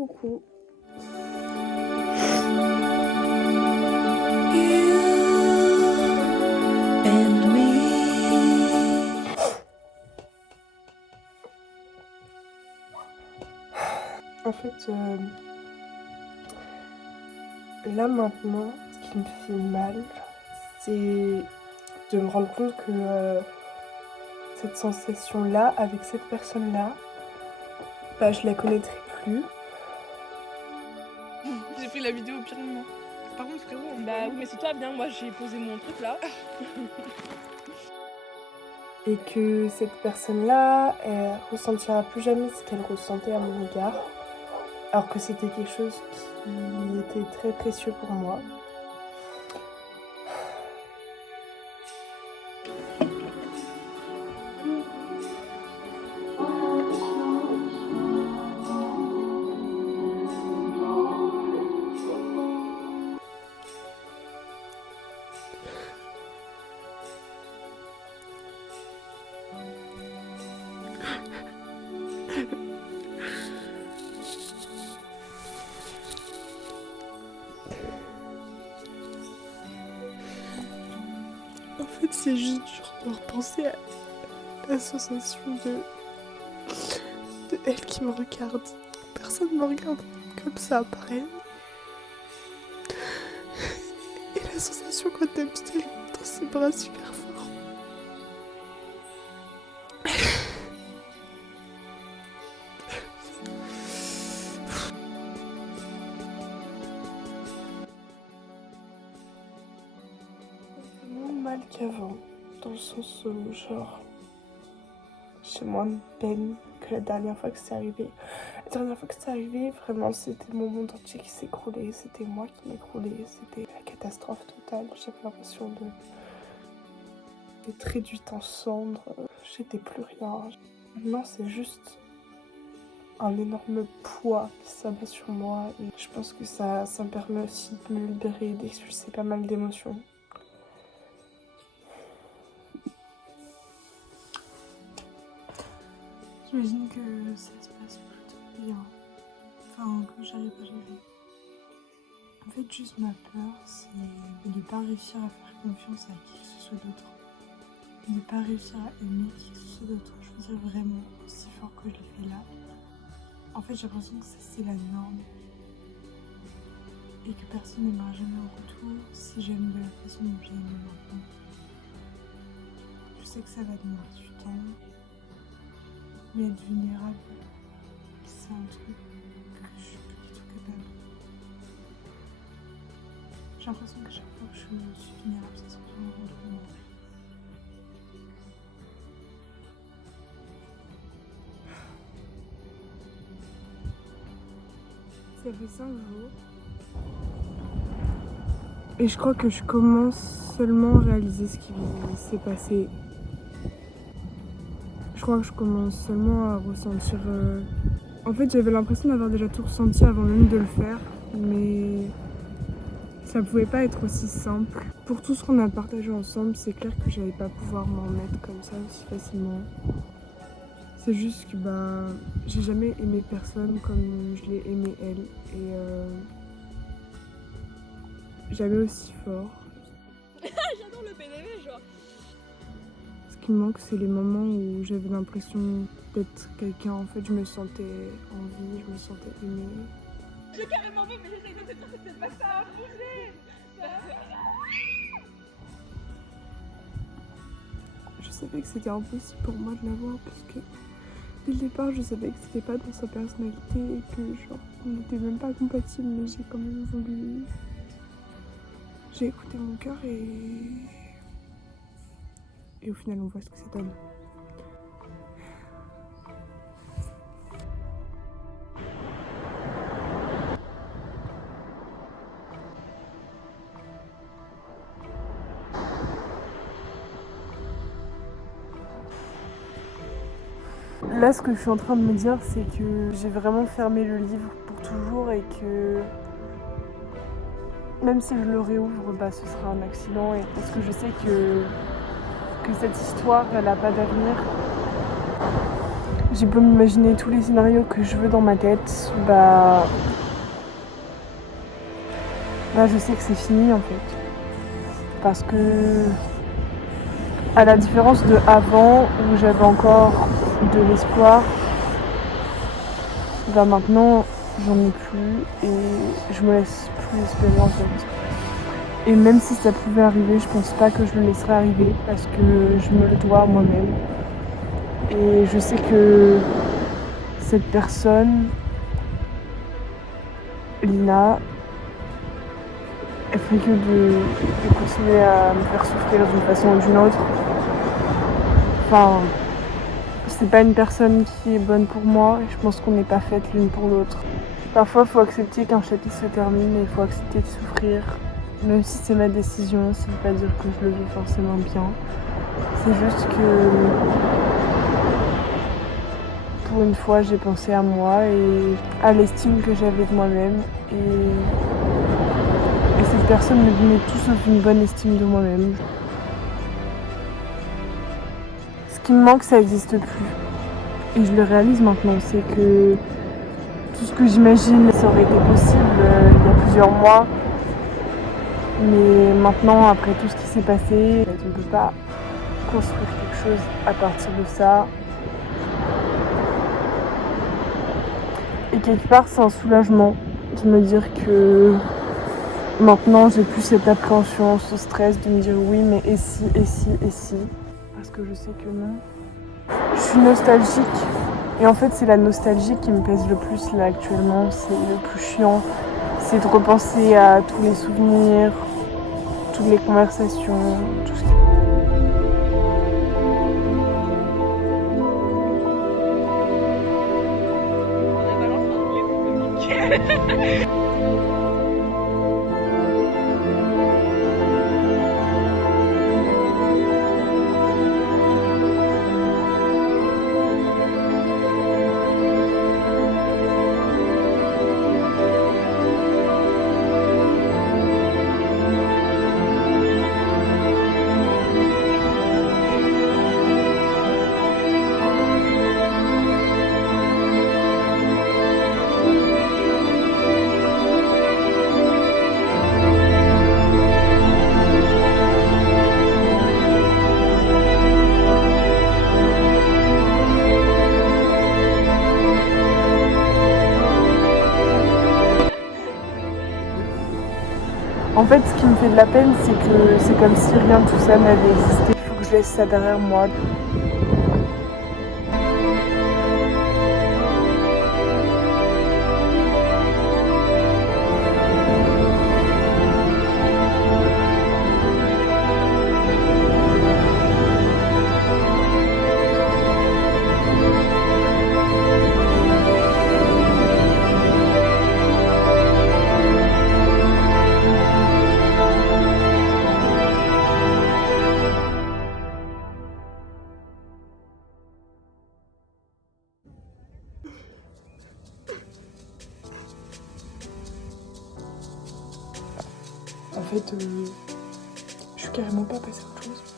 Coucou. En fait, là maintenant, ce qui me fait mal, c'est de me rendre compte que cette sensation-là, avec cette personne-là, bah, je la connaîtrai plus. J'ai pris la vidéo au pire moment. Par contre, frérot, bah oui, mais c'est toi bien, moi j'ai posé mon truc là. Et que cette personne-là, elle ressentira plus jamais ce qu'elle ressentait à mon égard. Alors que c'était quelque chose qui était très précieux pour moi. En fait, c'est juste dur de repenser à la sensation de elle qui me regarde. Personne ne me regarde comme ça, pareil. Et la sensation quand t'aimes elle dans ses bras super fort. Moins mal qu'avant, dans le sens où, genre, j'ai moins de peine que la dernière fois que c'est arrivé. La dernière fois que c'est arrivé, vraiment, c'était mon monde entier qui s'écroulait. C'était moi qui m'écroulais. C'était la catastrophe totale. J'avais l'impression d'être réduite en cendres. J'étais plus rien. Maintenant, c'est juste un énorme poids qui s'abat sur moi. Et je pense que ça me permet aussi de me libérer, d'expulser pas mal d'émotions. J'imagine que ça se passe plutôt bien. Enfin, que j'arrive à gérer. En fait, juste ma peur, c'est de ne pas réussir à faire confiance à qui que ce soit d'autre. De ne pas réussir à aimer qui que ce soit d'autre. Je veux dire vraiment aussi fort que je l'ai fait là. En fait, j'ai l'impression que ça, c'est la norme. Et que personne n'aimera jamais en retour si j'aime de la façon dont j'ai aimé maintenant. Je sais que ça va demander du temps. Mais être vulnérable, c'est un truc que je suis plus du tout capable. J'ai l'impression qu'à chaque fois que je suis vulnérable, ça se retourne contre moi. Ça fait 5 jours. Et je crois que je commence seulement à réaliser ce qui s'est passé. Je crois que je commence seulement à ressentir... En fait, j'avais l'impression d'avoir déjà tout ressenti avant même de le faire. Mais ça pouvait pas être aussi simple. Pour tout ce qu'on a partagé ensemble, c'est clair que j'allais pas pouvoir m'en remettre comme ça aussi facilement. C'est juste que j'ai jamais aimé personne comme je l'ai aimé elle. Et jamais aussi fort. J'adore le PDV, genre. Ce qui me manque, c'est les moments où j'avais l'impression d'être quelqu'un. En fait, je me sentais en vie, je me sentais aimée. J'ai carrément vu, mais j'essaie de te dire que c'est pas ça, bouger. Je savais que c'était impossible pour moi de l'avoir parce que dès le départ, je savais que c'était pas dans sa personnalité et que genre on n'était même pas compatibles, mais j'ai quand même voulu. J'ai écouté mon cœur et au final, on voit ce que ça donne. Là, ce que je suis en train de me dire, c'est que j'ai vraiment fermé le livre pour toujours et que même si je le réouvre, ce sera un accident. Et parce que je sais que cette histoire, elle n'a pas d'avenir. J'ai beau m'imaginer tous les scénarios que je veux dans ma tête, bah je sais que c'est fini en fait. Parce que, à la différence de avant où j'avais encore de l'espoir, bah maintenant j'en ai plus et je me laisse plus espérer en fait. Et même si ça pouvait arriver, je pense pas que je le laisserai arriver parce que je me le dois à moi-même. Et je sais que cette personne, Lina, elle ferait que de continuer à me faire souffrir d'une façon ou d'une autre. Enfin, c'est pas une personne qui est bonne pour moi et je pense qu'on n'est pas faites l'une pour l'autre. Parfois, il faut accepter qu'un chapitre se termine et il faut accepter de souffrir. Même si c'est ma décision, ça veut pas dire que je le vis forcément bien. C'est juste que pour une fois, j'ai pensé à moi et à l'estime que j'avais de moi-même. Et cette personne me donnait tout sauf une bonne estime de moi-même. Ce qui me manque, ça n'existe plus. Et je le réalise maintenant, c'est que tout ce que j'imagine, ça aurait été possible il y a plusieurs mois. Mais maintenant, après tout ce qui s'est passé, on ne peut pas construire quelque chose à partir de ça. Et quelque part, c'est un soulagement de me dire que maintenant, j'ai plus cette appréhension, ce stress de me dire oui, mais et si, et si, et si. Parce que je sais que non. Je suis nostalgique. Et en fait, c'est la nostalgie qui me pèse le plus là actuellement. C'est le plus chiant. C'est de repenser à tous les souvenirs, toutes les conversations, tout ce qui... En fait, ce qui me fait de la peine, c'est que c'est comme si rien de tout ça n'avait existé. Il faut que je laisse ça derrière moi. En fait, je suis carrément pas passée à autre chose.